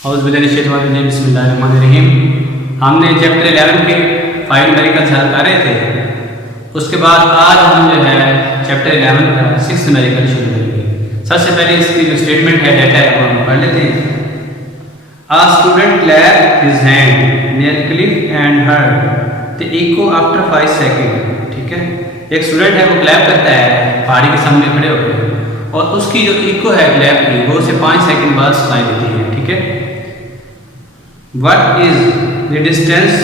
बिस्मिल्लाहिर्रहमानिर्रहीम। हमने चैप्टर 11 के फाइव न्यूमेरिकल्स हल कर रहे थे। उसके बाद आज हम जो है चैप्टर 11 का 6 न्यूमेरिकल शुरू करेंगे। सबसे पहले इसकी जो स्टेटमेंट है, डाटा है, वो हम पढ़ लेते हैं। A student clapped his hand near cliff and heard the echo after 5 seconds। ठीक है, एक स्टूडेंट है वो क्लैप करता है पहाड़ी के सामने खड़े होकर, और उसकी जो इको है क्लैप की वो उसे 5 सेकंड बाद सुनाई देती है। ठीक है, What is the distance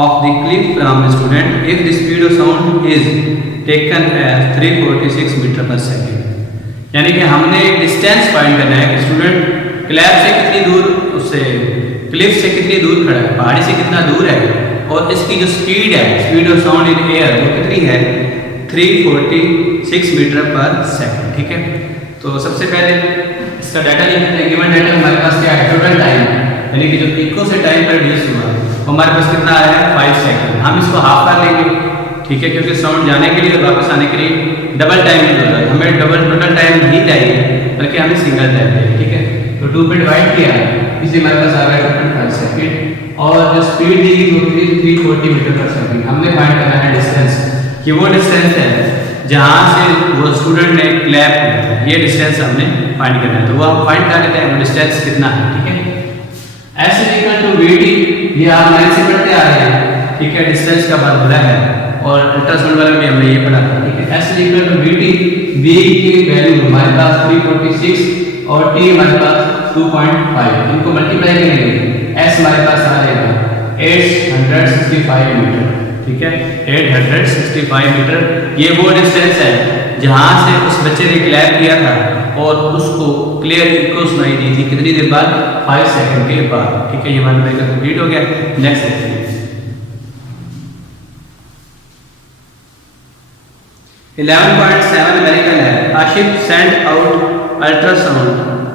of the cliff from the student if the speed of sound is taken as 346 metre पर सेकेंड। यानी कि हमने डिस्टेंस फाइंड करना है कि स्टूडेंट क्लैप से कितनी दूर, उससे क्लिफ से कितनी दूर खड़ा है, पहाड़ी से कितना दूर है, और इसकी जो स्पीड है, speed of sound in air, वो कितनी है, 346 मीटर पर सेकेंड। ठीक है, तो सबसे पहले इसका डाटा लिखते हैं। गिवन डाटा हमारे पास क्या है, टोटल टाइम, यानी कि जो इको से टाइम पर रिड्यूस हुआ वो हमारे पास कितना आया है, 5 सेकंड। हम इसको हाफ कर लेंगे, ठीक है, क्योंकि साउंड जाने के लिए और वापस आने के लिए डबल टाइम की जरूरत है। हमें डबल टोटल टाइम नहीं चाहिए, बल्कि हमें सिंगल टाइम चाहिए। ठीक है, तो 2 पे डिवाइड किया, इससे हमारे पास आ गया 2.5 सेकंड, और जो स्पीड दी गई वो 340 मीटर पर सेकंड। हमने फाइंड करना है डिस्टेंस, कि वो डिस्टेंस है जहाँ से वो स्टूडेंट ने क्लैप किया, ये डिस्टेंस हमने फाइंड करना है। तो वो हम फाइंड कर लेते हैं, वो डिस्टेंस कितना है। ठीक है, S इक्वल टू VT, ये आप लाइन से पढ़ते आ रहे हैं। ठीक है, डिस्टेंस का फार्मूला है, और अल्ट्रासाउंड वाले में हमने ये पढ़ा था। ठीक है, S equal to VT, V की वैल्यू हमारे पास 346 और T हमारे पास 2.5, इनको मल्टीप्लाई करेंगे, S हमारे पास आ जाएगा 865 मीटर। ठीक है, 865 मीटर, ये वो डिस्टेंस है जहाँ से उस बच्चे ने क्लैप किया था और उसको क्लियर इको सुनाई दी थी कितनी देर बाद, 5 सेकंड के बाद। ठीक है, ये हमारा न्यूमेरिकल कंप्लीट हो गया। नेक्स्ट देखते हैं 11.7 न्यूमेरिकल है। A ship send out ultrasound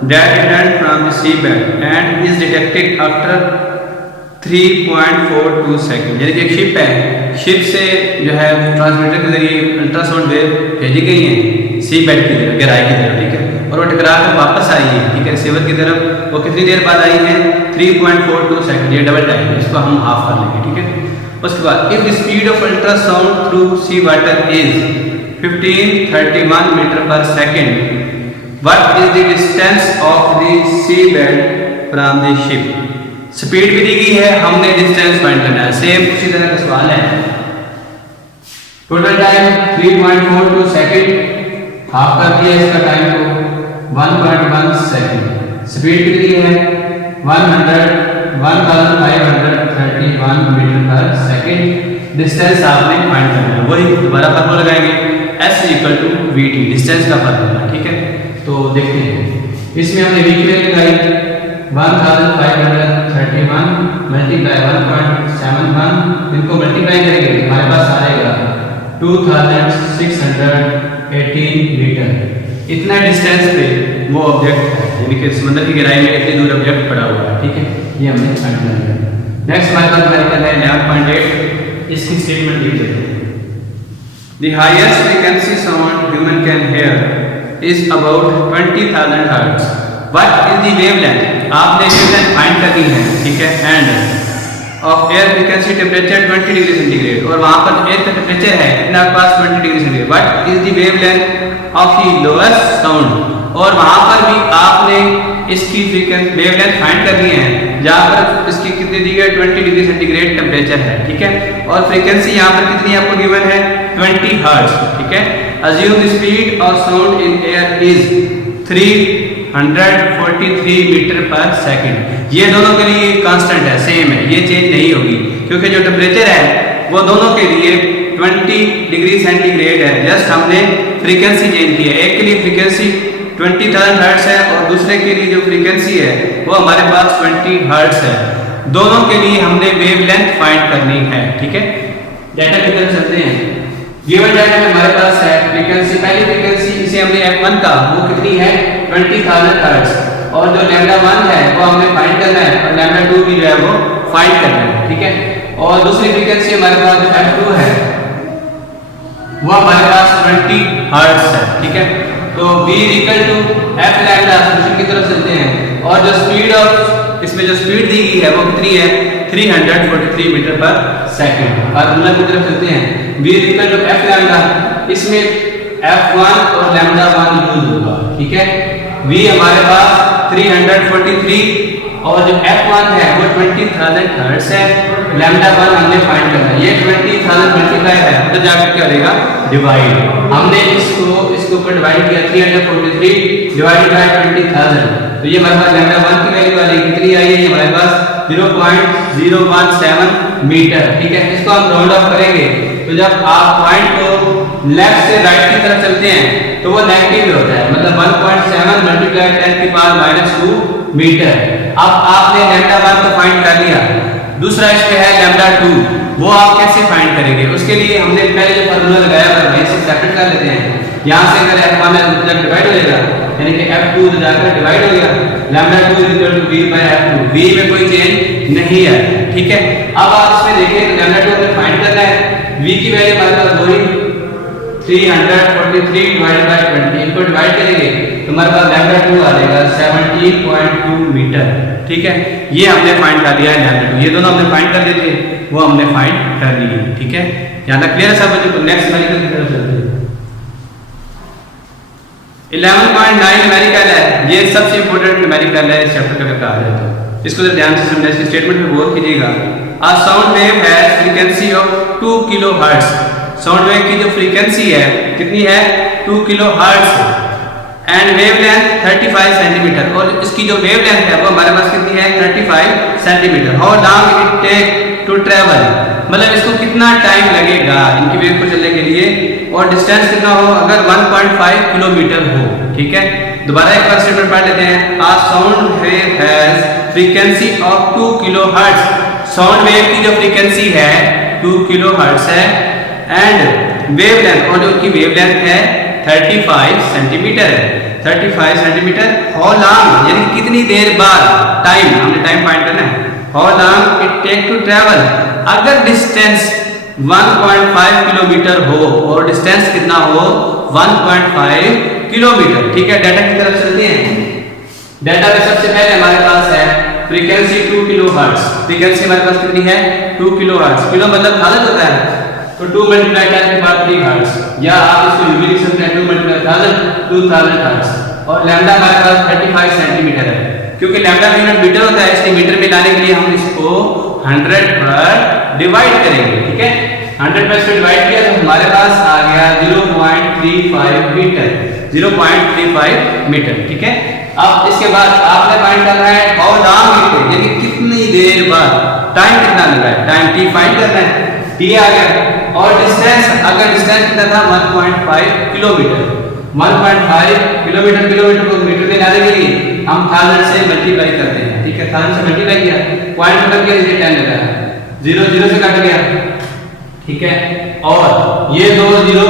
that return from the seabed and is detected after 3.42 second. यानी कि एक शिप है, शिप से जो है ट्रांसमीटर के जरिए अल्ट्रासाउंड वेव भेजी गई है सी बेड की तरफ, गहराई की तरफ। ठीक है, और वो टकरा कर वापस आई है, ठीक है, रिसीवर की तरफ। वो कितनी देर बाद आई है, 3.42 सेकंड, ये डबल टाइम, इसको हम हाफ कर लेंगे। ठीक है, उसके बाद if the speed of ultrasound through sea water is 1531 metre पर second, what is the distance of the sea bed from the ship. Speed भी दी गई है, हमने डिस्टेंस फाइंड करना है। सेम उसी तरह का सवाल है। टोटल टाइम 3.42 सेकंड, हाफ कर दिया इसका टाइम को 1.1 सेकंड। स्पीड कितनी है, 1531 मीटर पर सेकंड। डिस्टेंस आपने फाइंड करना है, वही दोबारा फार्मूला लगाएंगे, S equal to VT, distance का फार्मूला। ठीक है, तो देखते हैं, इसमें हमने V की वैल्यू लगाई 1531 मल्टीप्लाई 1.71, इनको मल्टीप्लाई करेंगे, हमारे पास आ जाएगा 2618 मीटर। इतना डिस्टेंस पे वो ऑब्जेक्ट है, यानी कि समुद्र की गहराई में इतनी दूर ऑब्जेक्ट पड़ा हुआ है। ठीक है, ये हमने फाइंड करना है। नेक्स्ट हमारे पास न्यूमेरिकल है 11.8, इसकी स्टेटमेंट लिख देते हैं। The highest frequency sound human can hear is about 20,000 hertz. What is the wavelength, आपने वेवलेंथ फाइंड करनी है। ठीक है, end of air frequency temperature 20 degree centigrade, और वहां पर एयर का टेम्परेचर है इतना पास 20 degree centigrade. What is the wavelength of the lowest sound, और वहां पर भी आपने इसकी फ्रीक्वेंसी वेवलेंथ फाइंड करनी है जहां पर इसकी कितनी दी है, 20 डिग्री सेंटीग्रेड टेम्परेचर है। ठीक है, और फ्रीक्वेंसी यहां पर कितनी आपको गिवन है, 20 हर्ट्ज। ठीक है, assume the speed of sound in air is 343 metre पर सेकंड। ये दोनों के लिए कांस्टेंट है, सेम है, ये चेंज नहीं होगी, क्योंकि जो टेम्परेचर है वो दोनों के लिए 20 डिग्री सेंटीग्रेड है। जस्ट हमने फ्रीक्वेंसी चेंज की है, एक के लिए फ्रीक्वेंसी 20,000 हर्ट्ज है और दूसरे के लिए जो फ्रीक्वेंसी है वो हमारे पास 20 हर्ट्ज है। दोनों के लिए हमने वेवलेंथ फाइंड करनी है। ठीक है, डाटा की तरफ चलते हैं। गिवन डाटा में हमारे पास है फ्रीक्वेंसी, पहली फ्रीक्वेंसी इसे हमने f1 का, वो कितनी है, 20,000 हर्ट्ज, और जो λ1 है वो हमने फाइंड करना है, और λ2 भी जो है वो फाइंड करना है। ठीक है, और दूसरी फ्रीक्वेंसी हमारे पास f2 है, वो हमारे पास 20 हर्ट्ज है। ठीक है, तो v equal to f lambda solution की तरफ चलते हैं और जो स्पीड ऑफ इसमें जो स्पीड दी गई है वो कितनी है 343 मीटर पर सेकंड। फार्मूला की तरफ चलते हैं v equal to f lambda, इसमें f1 और लैम्डा 1 यूज होगा, ठीक है। v हमारे पास 343 और जो f1 है वो 20,000 हर्ट्ज है, लैम्डा 1 हमने फाइंड करना है। ये 20,000 मल्टीप्लाई है उधर जाकर क्या करेगा डिवाइड, हमने इसको ऊपर डिवाइड किया 343 डिवाइडेड बाय 20,000, तो ये हमारे पास लैम्डा 1 की वैल्यू वाली कितनी आई है, ये हमारे पास 0.017 मीटर, ठीक है। इसको हम राउंड ऑफ करेंगे तो जब आप पॉइंट को लेफ्ट से राइट की तरफ चलते हैं तो वो नेगेटिव होता है, मतलब 1.7 मल्टीप्लाई 10 की पावर -2 मीटर। अब आपने लैम्डा 1 तो फाइंड कर लिया, दूसरा इस पे है लैम्डा 2, वो आप कैसे फाइंड करेंगे, उसके लिए हमने पहले जो फार्मूला लगाया था इसे सेपरेट कर लेते हैं। यहां से अगर f1 है तो जब डिवाइड हो जाएगा, यानी कि f2 तो जाकर डिवाइड हो गया, लैम्डा 2 v/f2, v में कोई चेंज नहीं है, ठीक है। अब आप इसमें देखें तो लैम्डा 2 हमें फाइंड करना है, v की वैल्यू हमारे पास वही 343 डिवाइडेड बाय 20, इनको डिवाइड करेंगे तो हमारे पास लैम्डा 2 आ जाएगा 17.2 मीटर, ठीक है। ये हमने फाइंड कर लिया है लैम्डा 2, ये दोनों हमने फाइंड कर लिए थे, वो हमने फाइंड कर लिए, ठीक है। यहां तक क्लियर है सब बच्चों? तो नेक्स्ट न्यूमेरिकल की तरफ चलते हैं। 11.9 न्यूमेरिकल है, ये सबसे इंपॉर्टेंट न्यूमेरिकल है इस चैप्टर का कहा जाए तो इसको जरा ध्यान से समझना, इसके स्टेटमेंट में गौर कीजिएगा। A sound wave has frequency of 2 kilohertz, sound wave की जो फ्रीक्वेंसी है कितनी है 2 किलोहर्ट्ज एंड वेवलेंथ 35 सेंटीमीटर, और इसकी जो वेवलेंथ है वो हमारे पास कितनी है 35 centimetre. How long it take to travel, मतलब इसको कितना टाइम लगेगा इनकी वेव को चलने के लिए, और डिस्टेंस कितना हो अगर 1.5 किलोमीटर हो, ठीक है। दोबारा एक बार स्टेटमेंट पढ़ लेते हैं। A sound wave has frequency of 2 kilohertz, sound wave की जो फ्रीक्वेंसी है 2 किलोहर्ट्ज है एंड वेवलेंथ, और जो उसकी वेवलेंथ है 35 सेंटीमीटर है, 35 सेंटीमीटर। हाउ लॉन्ग यानी कितनी देर बाद, टाइम हमने टाइम फाइंड करना है। How long it take to travel, अगर डिस्टेंस 1.5 किलोमीटर हो और डिस्टेंस कितना हो 1.5 किलोमीटर, ठीक है। डाटा की तरफ चलते हैं। डाटा में सबसे पहले हमारे पास है फ्रीक्वेंसी 2 किलोहर्ट्ज, फ्रीक्वेंसी हमारे पास कितनी है 2 किलोहर्ट्ज, किलो मतलब हर्ट्ज होता है, तो 2 × 10 के बाद 3 हर्ट्ज, या आप इसको यूं भी लिख सकते हैं 2 × 1000 2000 हर्ट्ज, और लैम्डा हमारे पास 35 सेंटीमीटर है। क्योंकि लैम्डा यूनिट मीटर होता है इसलिए मीटर में लाने के लिए हम इसको 100 पर डिवाइड करेंगे, ठीक है। 100 पर से डिवाइड किया तो हमारे पास आ गया 0.35 मीटर, 0.35 मीटर, ठीक है। अब इसके बाद आपने फाइंड करना है हाउ लॉन्ग इट टेक, यानी कितनी देर बाद, टाइम कितना लग रहा है, टाइम t फाइंड करना है, t आ गया, और डिस्टेंस, अगर डिस्टेंस कितना था 1.5 किलोमीटर, 1.5 किलोमीटर, किलोमीटर को मीटर में लाने के लिए हम 1000 से मल्टीप्लाई करते हैं, ठीक है। 1000 से मल्टीप्लाई किया, पॉइंट कट गया, ये 10 लगा, 0 0 से कट गया, ठीक है। और ये 2 0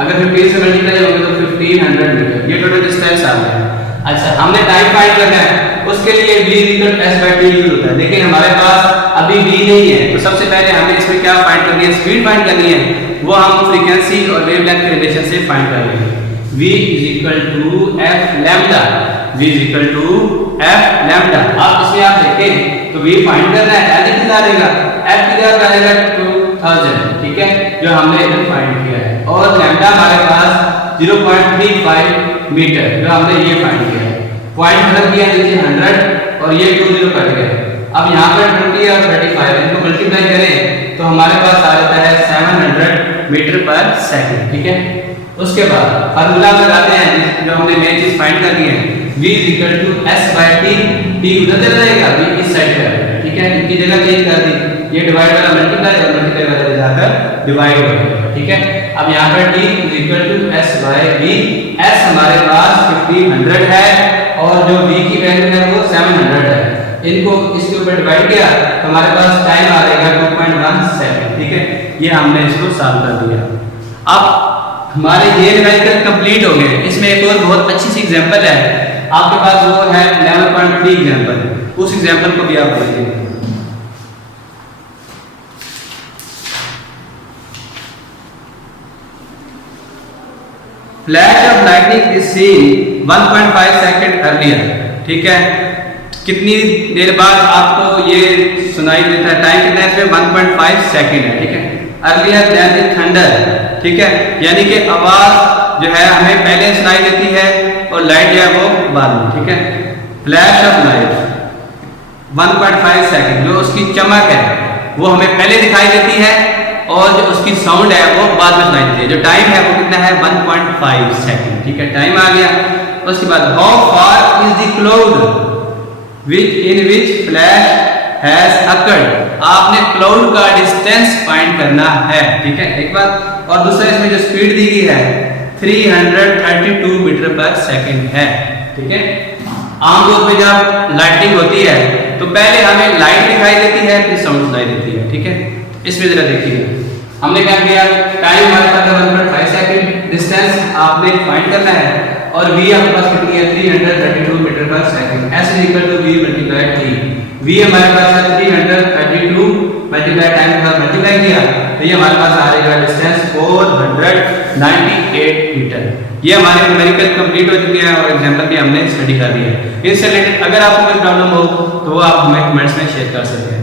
अगर 15 से मल्टीप्लाई होंगे तो 1500 मीटर, ये टोटल डिस्टेंस आ गया। अच्छा, हमने टाइम फाइंड करना है, उसके लिए v = s/t यूज होता है, लेकिन हमारे पास अभी v नहीं है, तो सबसे पहले हमें इसमें क्या फाइंड करनी है, स्पीड फाइंड करनी है, वो हम फ्रीक्वेंसी और वेवलेंथ के रिलेशन से फाइंड करेंगे। v = f lambda, v = f lambda. अब इसमें आप देखें तो v फाइंड करना है, एज इट इज आ जाएगा, f की जगह आ जाएगा 2000, ठीक है, जो हमने इधर फाइंड किया है, और लैम्डा हमारे पास 0.35 मीटर, जो हमने ये फाइंड किया है। पॉइंट मतलब किया नीचे 100 और ये 2 0 कट गए। अब यहाँ पर 20 और 35 इनको मल्टीप्लाई करें तो हमारे पास आ जाता है 700 मीटर पर सेकंड, ठीक है। उसके बाद फार्मूला लगाते हैं, जो हमने मेन चीज फाइंड करनी है, v = s/t, t उधर चला जाएगा, v इस साइड पे आएगा, ठीक है। इनकी जगह चेंज कर दी, ये डिवाइड वाला मल्टीप्लाई और मल्टीप्लाई वाला जाकर डिवाइड हो जाएगा, ठीक है। अब यहाँ पर t = s/v, s हमारे पास 1500 है और जो v की वैल्यू है वो 700 है, इनको इसके ऊपर डिवाइड किया तो हमारे पास टाइम आ जाएगा 2.1 सेकंड, ठीक है। ये हमने इसको सॉल्व कर दिया। अब हमारे ये न्यूमेरिकल कंप्लीट हो गए। इसमें एक और बहुत अच्छी सी एग्जांपल है आपके पास, वो है 11.3 एग्जांपल, उस एग्जांपल को भी आप देखिए। Flash of lightning is seen 1.5 second earlier. ठीक है, कितनी देर बाद आपको ये सुनाई देता है, टाइम कितना है इसमें 1.5 सेकंड है। ठीक है, अर्लियर देन द थंडर। ठीक है, यानी कि आवाज जो है हमें पहले सुनाई देती है और लाइट जो है वो बाद में। ठीक है, फ्लैश ऑफ लाइट 1.5 सेकंड, जो उसकी चमक है वो हमें पहले दिखाई देती है और जो उसकी साउंड है वो बाद में सुनाई देती है। जो टाइम है वो कितना है 1.5 सेकंड। ठीक है, टाइम आ गया। उसके बाद how far is the cloud in which flash has occurred, आपने क्लाउड का डिस्टेंस फाइंड करना है। ठीक है, एक बात। और दूसरा इसमें जो स्पीड दी गई है 332 मीटर पर सेकंड है। ठीक है, आमतौर पे जब लाइटिंग होती है तो पहले हमें लाइट दिखाई देती है फिर साउंड सुनाई देती है। ठीक है, इसमें जरा देखिए, हमने क्या किया, टाइम हमारे पास 1.5 सेकंड, डिस्टेंस आपने फाइंड करना है और v आपके पास कितनी है 332 मीटर पर second. s equal to v multiply t। v हमारे पास है 332 मल्टीप्लाई टाइम के साथ मल्टीप्लाई किया तो ये हमारे पास आ जाएगा डिस्टेंस 498 मीटर। ये हमारे न्यूमेरिकल कंप्लीट हो चुके हैं और एग्जांपल भी हमने स्टडी कर लिया है। इससे रिलेटेड अगर आपको कोई प्रॉब्लम हो तो वो आप हमें कमेंट्स में शेयर कर सकते हैं।